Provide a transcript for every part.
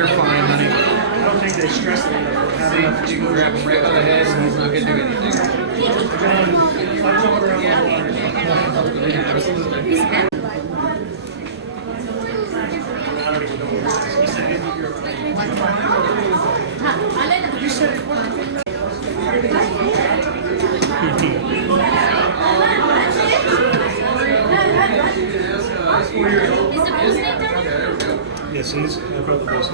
you're fine, honey. I don't think they stress it enough. See, you can grab him right by the head and he's not going to do anything. Yeah, absolutely. Yes, he's probably the best.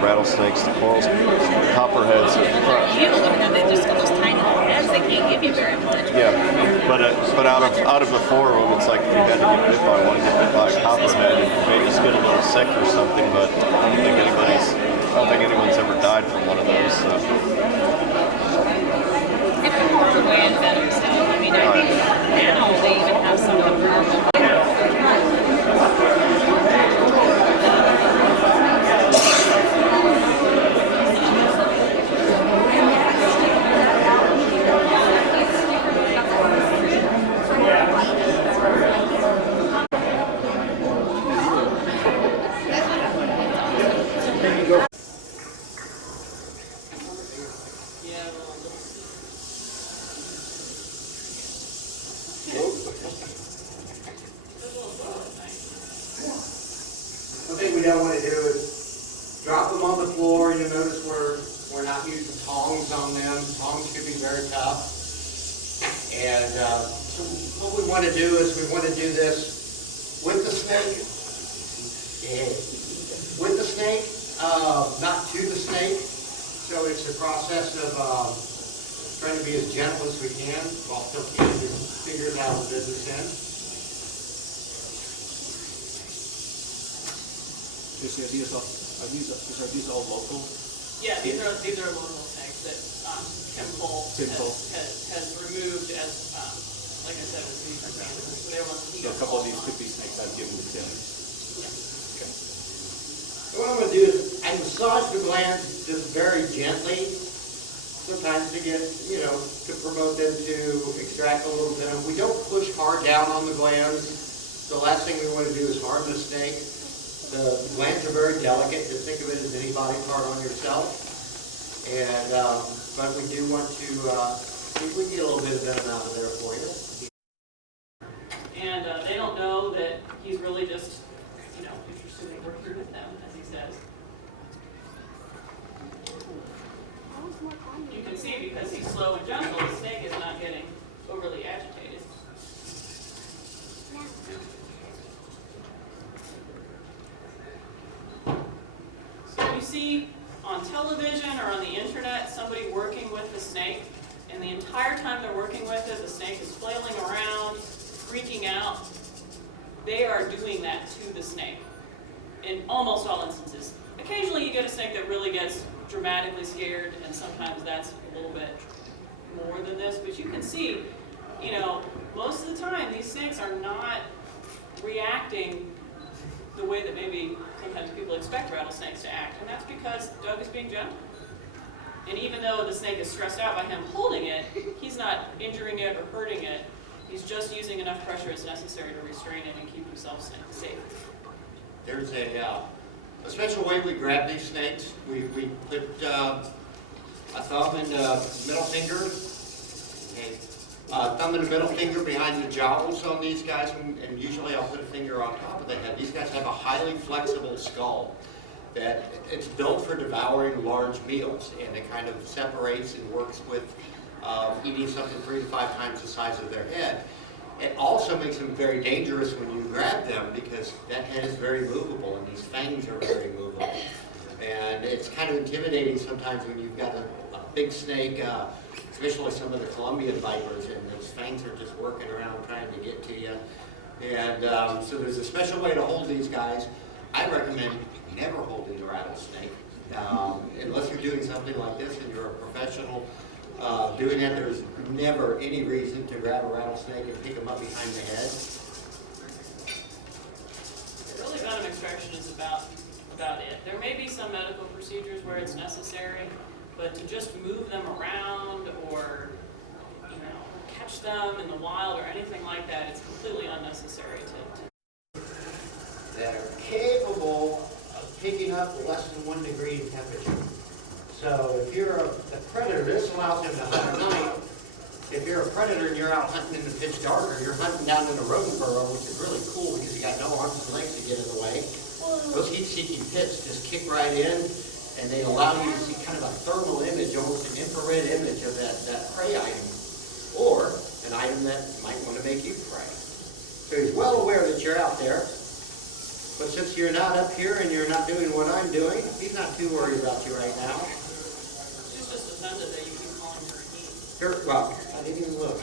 Rattlesnakes, the corals, copperheads. They just got those tiny heads. They can't give you very much. Yeah, but out of the 4 of them, it's like if you had to get bit by one, get bit by a copperhead, you may just get a little sick or something. But I don't think anyone's ever died from one of those. So. If you're more aware and better stuff, I mean, now they even have some of the we don't want to do is drop them on the floor. You'll notice we're not using tongs on them. Tongs can be very tough. And so what we want to do is we want to do this with the snake. With the snake, not to the snake. So it's a process of trying to be as gentle as we can while still keeping the fingers out of the business end. Are these all local? Yeah, these are local snakes that Tim Cole has removed as, like I said, as these are so they want to So a couple of these could be snakes I've given to Tim. So what I'm going to do is I massage the glands just very gently, sometimes to get, to promote them to extract a little venom. We don't push hard down on the glands. The last thing we want to do is harm the snake. The glands are very delicate. Just think of it as any body part on yourself. And but we do want to, we can get a little bit of venom out of there for you. And they don't know that he's really just, interested in working with them, as he says. You can see because he's slow and gentle, the snake is not getting overly agitated. So you see on television or on the internet somebody working with the snake, and the entire time they're working with it, the snake is flailing around, freaking out. They are doing that to the snake in almost all instances. Occasionally you get a snake that really gets dramatically scared, and sometimes that's a little bit more than this, but you can see, most of the time these snakes are not reacting the way that maybe sometimes people expect rattlesnakes to act, and that's because Doug is being gentle. And even though the snake is stressed out by him holding it, he's not injuring it or hurting it. He's just using enough pressure as necessary to restrain it and keep himself safe. There's a special way we grab these snakes. We put a thumb and a middle finger, thumb and a middle finger behind the jowls on these guys, and usually I'll put a finger on top of the head. These guys have a highly flexible skull that it's built for devouring large meals, and it kind of separates and works with eating something 3 to 5 times the size of their head. It also makes them very dangerous when you grab them because that head is very movable and these fangs are very movable. And it's kind of intimidating sometimes when you've got a big snake, especially some of the Colombian vipers, and those fangs are just working around trying to get to you. And so there's a special way to hold these guys. I recommend never holding a rattlesnake unless you're doing something like this and you're a professional doing that. There's never any reason to grab a rattlesnake and pick them up behind the head. Really, venom extraction is about it. There may be some medical procedures where it's necessary, but to just move them around or catch them in the wild or anything like that, it's completely unnecessary That are capable of picking up less than 1 degree in temperature. So if you're a predator, this allows him to hunt at night. If you're a predator and you're out hunting in the pitch dark, or you're hunting down in a rodent burrow, which is really cool because you got no arms and legs to get in the way, those heat-seeking pits just kick right in, and they allow you to see kind of a thermal image, almost an infrared image of that prey item, or an item that might want to make you prey. So he's well aware that you're out there. But since you're not up here and you're not doing what I'm doing, he's not too worried about you right now. She's just offended that you keep calling her heat. Well, I didn't even look.